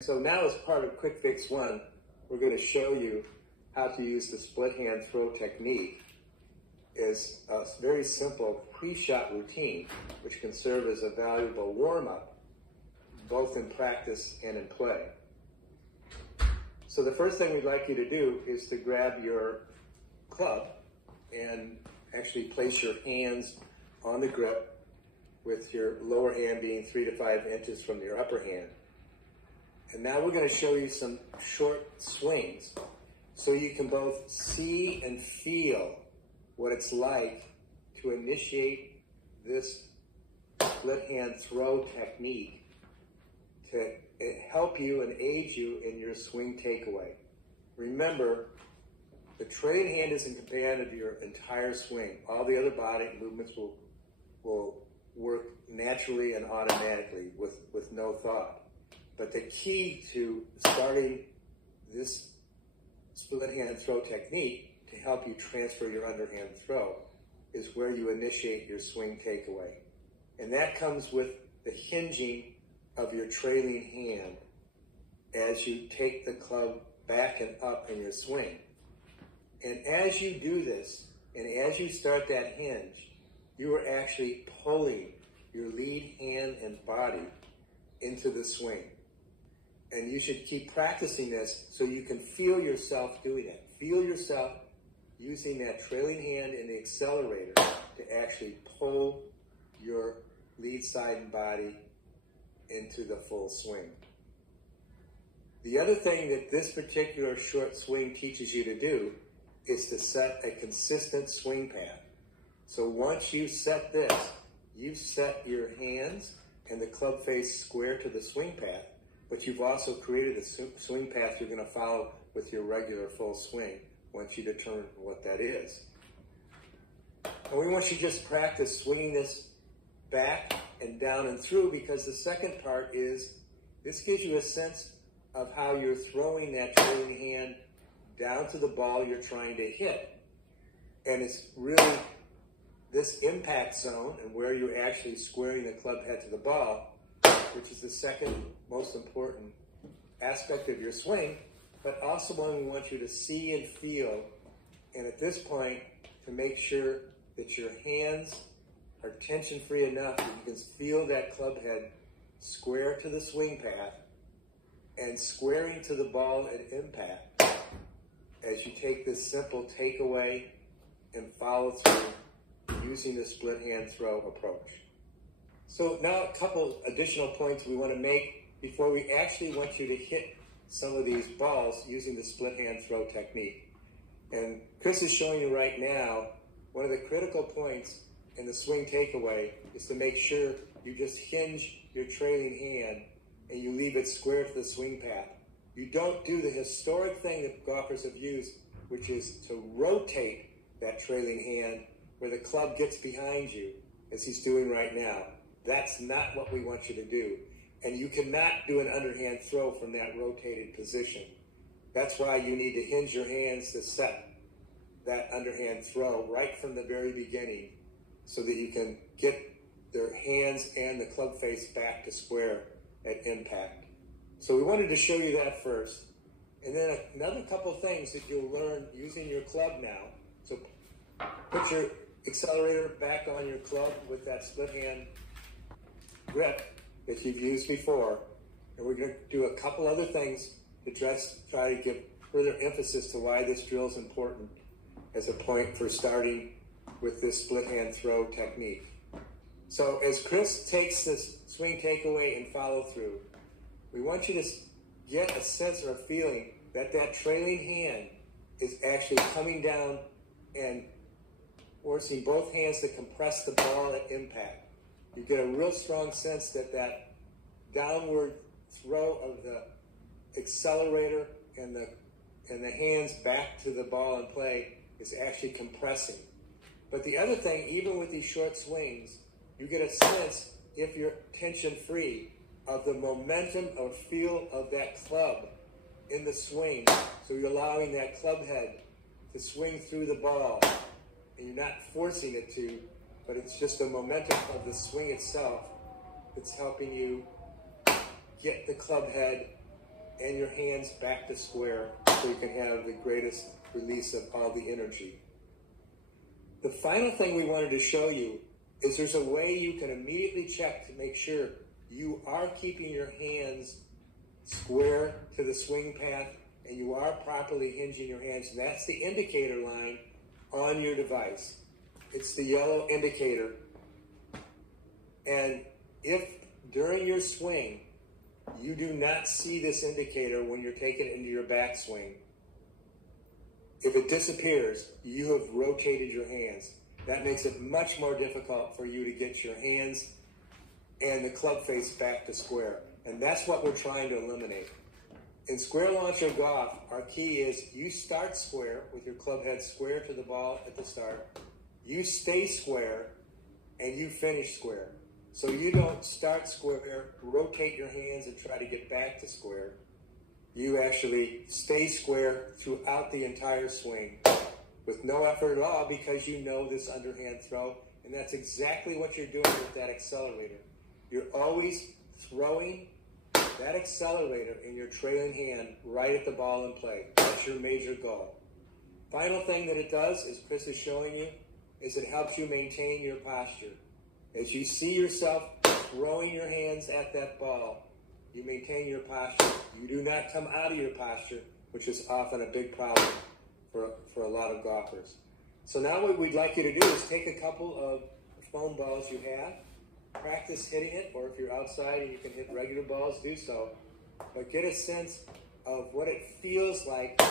So now, as part of Quick Fix 1, we're going to show you how to use the split hand throw technique as a very simple pre-shot routine, which can serve as a valuable warm-up, both in practice and in play. So the first thing we'd like you to do is to grab your club and actually place your hands on the grip with your lower hand being 3 to 5 inches from your upper hand. And now we're going to show you some short swings so you can both see and feel what it's like to initiate this split hand throw technique to help you and aid you in your swing takeaway. Remember, the trailing hand is in command of your entire swing. All the other body movements will work naturally and automatically with no thought. But the key to starting this split hand throw technique to help you transfer your underhand throw is where you initiate your swing takeaway. And that comes with the hinging of your trailing hand as you take the club back and up in your swing. And as you do this, and as you start that hinge, you are actually pulling your lead hand and body into the swing. And you should keep practicing this so you can feel yourself doing it. Feel yourself using that trailing hand and the accelerator to actually pull your lead side and body into the full swing. The other thing that this particular short swing teaches you to do is to set a consistent swing path. So once you set this, you've set your hands and the club face square to the swing path, but you've also created a swing path you're going to follow with your regular full swing once you determine what that is. And we want you to just practice swinging this back and down and through, because the second part is this gives you a sense of how you're throwing that trailing hand down to the ball you're trying to hit. And it's really this impact zone and where you're actually squaring the club head to the ball, which is the second most important aspect of your swing, but also one we want you to see and feel. And at this point, to make sure that your hands are tension-free enough that you can feel that club head square to the swing path and squaring to the ball at impact as you take this simple takeaway and follow through using the split hand throw approach. So now a couple additional points we want to make before we actually want you to hit some of these balls using the split hand throw technique. And Chris is showing you right now, one of the critical points in the swing takeaway is to make sure you just hinge your trailing hand and you leave it square to the swing path. You don't do the historic thing that golfers have used, which is to rotate that trailing hand where the club gets behind you, as he's doing right now. That's not what we want you to do. And you cannot do an underhand throw from that rotated position. That's why you need to hinge your hands to set that underhand throw right from the very beginning so that you can get their hands and the club face back to square at impact. So we wanted to show you that first. And then another couple things that you'll learn using your club now. So put your accelerator back on your club with that split hand grip that you've used before. And we're going to do a couple other things to try to give further emphasis to why this drill is important as a point for starting with this split hand throw technique. So as Chris takes this swing takeaway and follow through, we want you to get a sense or a feeling that that trailing hand is actually coming down and forcing both hands to compress the ball at impact. You get a real strong sense that that downward throw of the accelerator and the hands back to the ball in play is actually compressing. But the other thing, even with these short swings, you get a sense, if you're tension-free, of the momentum or feel of that club in the swing. So you're allowing that club head to swing through the ball, and you're not forcing it to, but it's just the momentum of the swing itself that's helping you get the club head and your hands back to square so you can have the greatest release of all the energy. The final thing we wanted to show you is there's a way you can immediately check to make sure you are keeping your hands square to the swing path and you are properly hinging your hands. And that's the indicator line on your device. It's the yellow indicator. And if during your swing you do not see this indicator when you're taking it into your backswing, if it disappears, you have rotated your hands. That makes it much more difficult for you to get your hands and the club face back to square. And that's what we're trying to eliminate. In square launcher golf, our key is you start square with your club head square to the ball at the start. You stay square and you finish square. So you don't start square, rotate your hands and try to get back to square. You actually stay square throughout the entire swing with no effort at all because you know this underhand throw. And that's exactly what you're doing with that accelerator. You're always throwing that accelerator in your trailing hand right at the ball in play. That's your major goal. Final thing that it does, as Chris is showing you, is it helps you maintain your posture. As you see yourself throwing your hands at that ball, you maintain your posture. You do not come out of your posture, which is often a big problem for a lot of golfers. So now what we'd like you to do is take a couple of foam balls you have, practice hitting it, or if you're outside and you can hit regular balls, do so. But get a sense of what it feels like to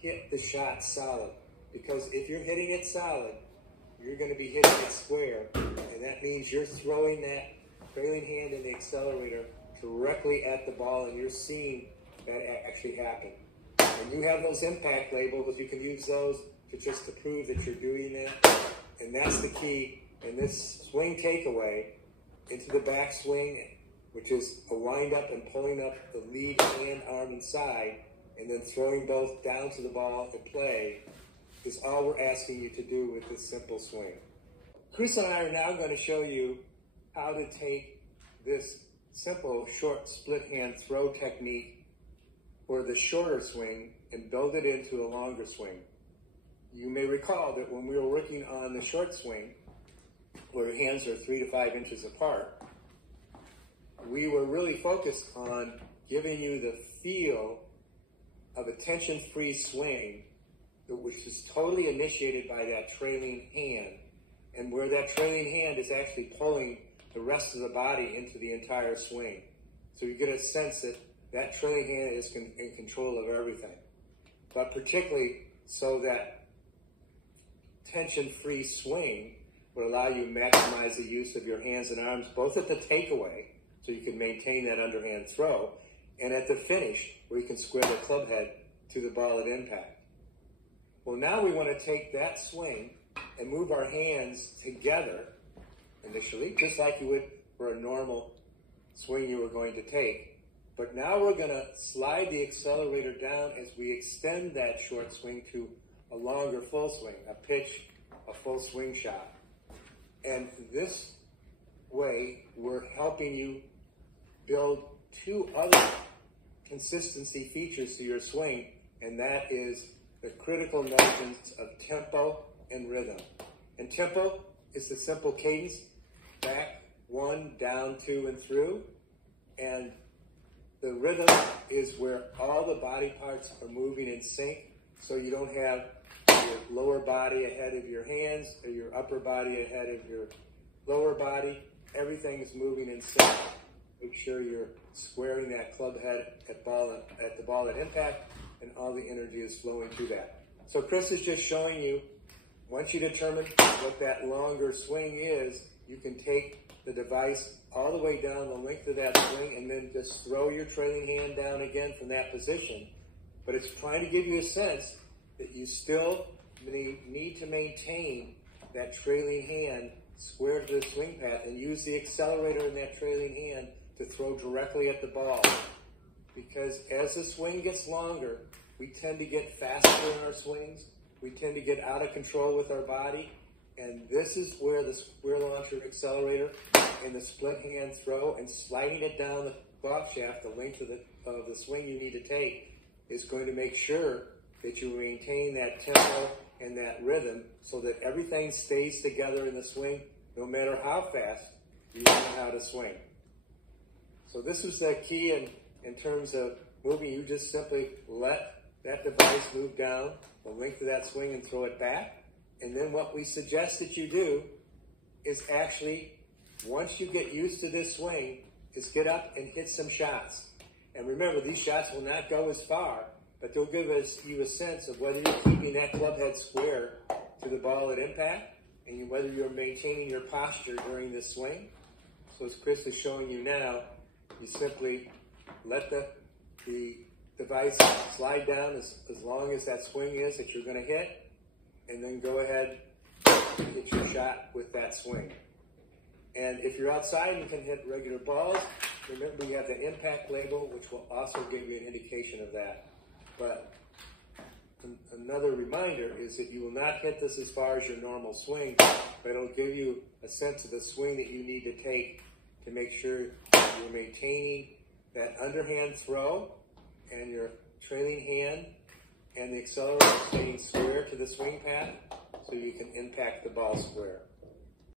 hit the shot solid. Because if you're hitting it solid, you're going to be hitting it square. And that means you're throwing that trailing hand in the accelerator directly at the ball, and you're seeing that actually happen. And you have those impact labels. You can use those to prove that you're doing that. And that's the key in this swing takeaway into the backswing, which is a wind up and pulling up the lead hand, arm, and side, and then throwing both down to the ball at play, is all we're asking you to do with this simple swing. Chris and I are now going to show you how to take this simple short split hand throw technique for the shorter swing and build it into a longer swing. You may recall that when we were working on the short swing, where your hands are 3 to 5 inches apart, we were really focused on giving you the feel of a tension-free swing, which is totally initiated by that trailing hand, and where that trailing hand is actually pulling the rest of the body into the entire swing. So you get a sense that that trailing hand is in control of everything. But particularly so that tension-free swing would allow you to maximize the use of your hands and arms, both at the takeaway, so you can maintain that underhand throw, and at the finish, where you can square the club head to the ball at impact. Well, now we want to take that swing and move our hands together initially, just like you would for a normal swing you were going to take. But now we're going to slide the accelerator down as we extend that short swing to a longer full swing, a pitch, a full swing shot. And this way, we're helping you build two other consistency features to your swing, and that is the critical notions of tempo and rhythm. And tempo is the simple cadence, back, 1, down, 2, and through. And the rhythm is where all the body parts are moving in sync, so you don't have your lower body ahead of your hands or your upper body ahead of your lower body. Everything is moving in sync. Make sure you're squaring that club head at the ball at impact, and all the energy is flowing through that. So Chris is just showing you, once you determine what that longer swing is, you can take the device all the way down the length of that swing and then just throw your trailing hand down again from that position. But it's trying to give you a sense that you still need to maintain that trailing hand square to the swing path and use the accelerator in that trailing hand to throw directly at the ball. Because as the swing gets longer, we tend to get faster in our swings. We tend to get out of control with our body. And this is where the square launcher accelerator and the split hand throw and sliding it down the golf shaft the length of the of the swing you need to take is going to make sure that you maintain that tempo and that rhythm so that everything stays together in the swing no matter how fast you know how to swing. So this is the key in terms of moving. You just simply let that device move down the length of that swing and throw it back. And then what we suggest that you do is actually, once you get used to this swing, is get up and hit some shots. And remember, these shots will not go as far, but they'll give you a sense of whether you're keeping that club head square to the ball at impact and whether you're maintaining your posture during this swing. So as Chris is showing you now, you simply let the device slide down as long as that swing is that you're going to hit, and then go ahead and hit your shot with that swing. And if you're outside and can hit regular balls, remember you have the impact label, which will also give you an indication of that. But another reminder is that you will not hit this as far as your normal swing, but it'll give you a sense of the swing that you need to take to make sure you're maintaining that underhand throw and your trailing hand and the accelerator staying square to the swing path so you can impact the ball square.